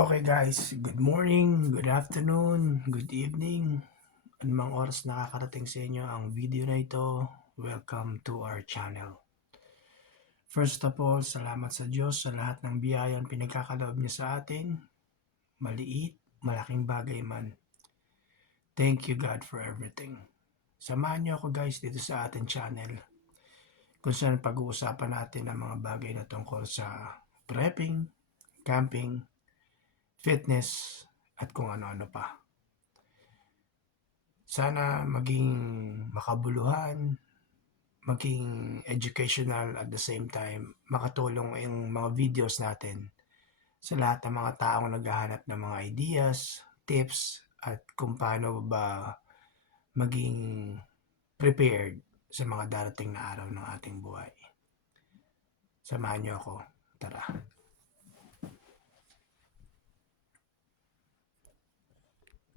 Okay guys, good morning, good afternoon, good evening. Anumang oras nakakarating sa inyo ang video na ito, welcome to our channel. First of all, salamat sa Diyos sa lahat ng biyayang pinagkakaloob niya sa atin, maliit, malaking bagay man. Thank you God for everything. Samahan niyo ako guys dito sa ating channel kung saan pag-uusapan natin ang mga bagay na tungkol sa prepping, camping, fitness, at kung ano-ano pa. Sana maging makabuluhan, maging educational at the same time, makatulong yung mga videos natin sa lahat ng mga taong naghahanap ng mga ideas, tips, at kung paano ba maging prepared sa mga darating na araw ng ating buhay. Samahan niyo ako. Tara.